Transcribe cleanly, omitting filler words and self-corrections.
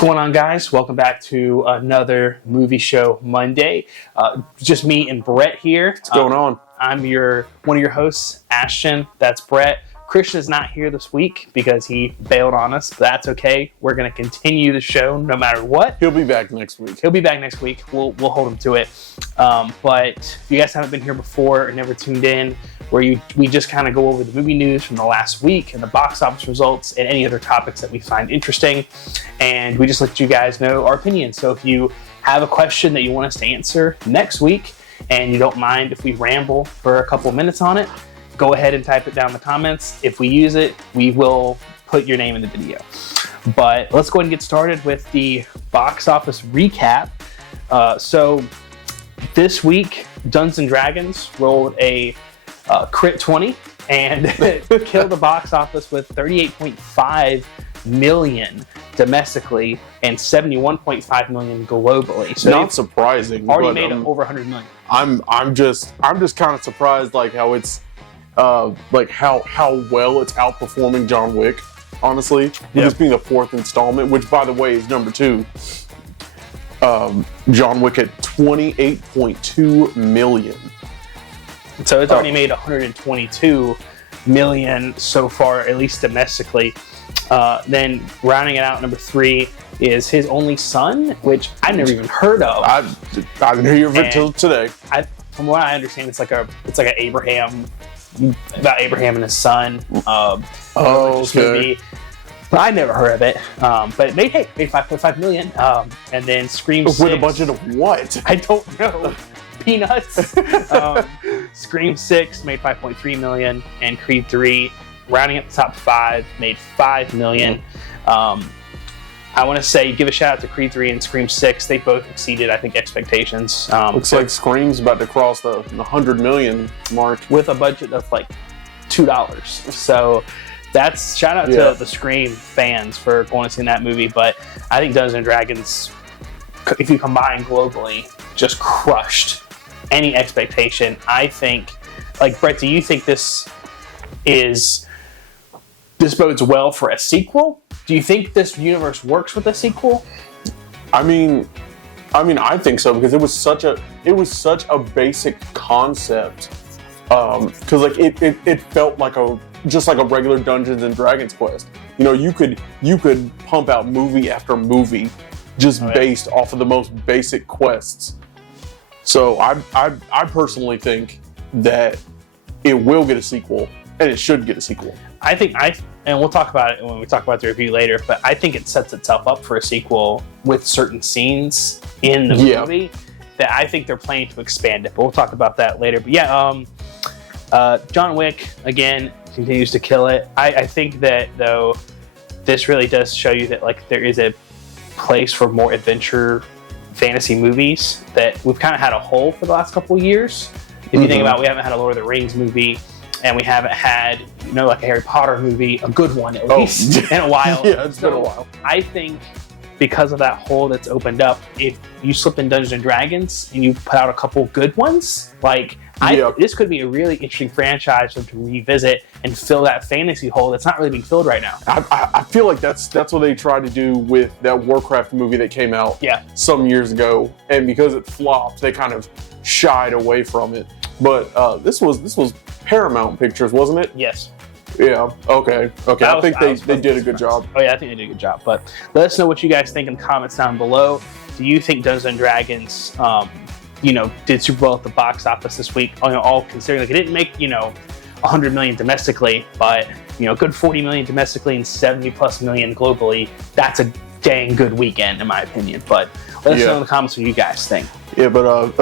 going on, guys? Welcome back to another Movie Show Monday. Just me and Brett here. What's going on? I'm one of your hosts, Ashton. That's Brett. Christian is not here this week because he bailed on us. That's okay. We're going to continue the show no matter what. He'll be back next week. We'll hold him to it. But if you guys haven't been here before or never tuned in, where we just kind of go over the movie news from the last week and the box office results and any other topics that we find interesting. And we just let you guys know our opinions. So if you have a question that you want us to answer next week and you don't mind if we ramble for a couple minutes on it, go ahead and type it down in the comments. If we use it, we will put your name in the video. But let's go ahead and get started with the box office recap. So this week, Dungeons & Dragons rolled a crit 20 and killed the box office with $38.5 million domestically and $71.5 million globally. So not surprising. Already made over $100 million. I'm just kind of surprised, like how it's how well it's outperforming John Wick. Honestly, with this being the fourth installment, which by the way is number 2. John Wick at $28.2 million. So it's already made $122 million so far, at least domestically. Then rounding it out, number 3 is His Only Son, which I've never even heard of. I didn't hear of it until today. From what I understand, it's like an Abraham, about Abraham and his son. Movie. But I never heard of it. But it made $5.5 million. And then Scream 6. With a budget of what? I don't know. Peanuts. Scream 6 made $5.3 million, and Creed 3, rounding up the top 5, made $5 million. I want to say, give a shout out to Creed 3 and Scream 6. They both exceeded, I think, expectations. Looks like Scream's about to cross the 100 million mark with a budget of like $2. So that's shout out to the Scream fans for going to see that movie. But I think Dungeons & Dragons, if you combine globally, just crushed any expectation. I think, like, Brett, do you think this bodes well for a sequel? Do you think this universe works with a sequel? I mean, I think so, because it was such a basic concept. Because like it felt like just like a regular Dungeons and Dragons quest. You know, you could pump out movie after movie just based off of the most basic quests. So I personally think that it will get a sequel, and it should get a sequel. And we'll talk about it when we talk about the review later, but I think it sets itself up for a sequel with certain scenes in the movie that I think they're planning to expand it, but we'll talk about that later. But John Wick, again, continues to kill it. I think that, though, this really does show you that, like, there is a place for more adventure fantasy movies that we've kind of had a hole for the last couple of years. If you think about it, we haven't had a Lord of the Rings movie, and we haven't had, like a Harry Potter movie, a good one at least, in a while. Yeah, it's been a while. I think because of that hole that's opened up, if you slip in Dungeons & Dragons and you put out a couple good ones, this could be a really interesting franchise to revisit and fill that fantasy hole that's not really being filled right now. I feel like that's what they tried to do with that Warcraft movie that came out some years ago, and because it flopped, they kind of shied away from it. But this was Paramount Pictures, wasn't it? Yes. Yeah. Okay. I think they did a good job. Oh yeah, I think they did a good job. But let us know what you guys think in the comments down below. Do you think Dungeons & Dragons, did super well at the box office this week? All considering, like, it didn't make $100 million domestically, but good $40 million domestically and $70+ million globally. That's a dang good weekend in my opinion. But let us know in the comments what you guys think. Yeah, but